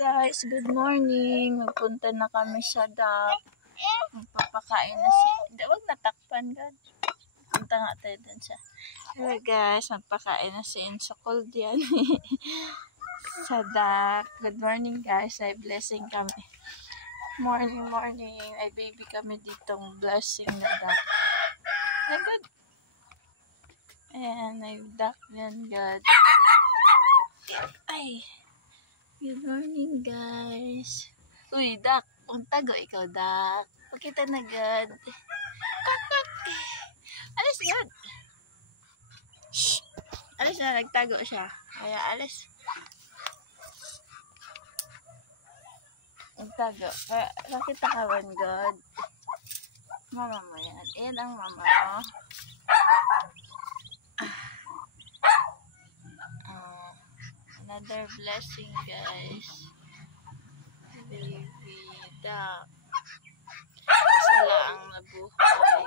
Guys, good morning. Magpunta na kami sa dock. Magpapakain na si... Hindi, wag natakpan, God. Punta nga tayo dun siya. Hello guys, magpakain na si Inso Cold yan. Sa dock. Good morning guys. Ay blessing kami. Morning. Ay baby kami ditong blessing na dock. Ay God. Ayan, ay dock yan, God. Ay. Good morning, guys. Uy, Dak. Untago ikaw, Dak. Pakita na, God. Kakak. Alis, God. Shh. Alis na, nagtago siya. Kaya, alis. Nagtago. Kaya, nakita ka man, God. Mama mo yan. Ayan ang mama mo. Another blessing, guys. Baby Dak. Sala ang nabuhay.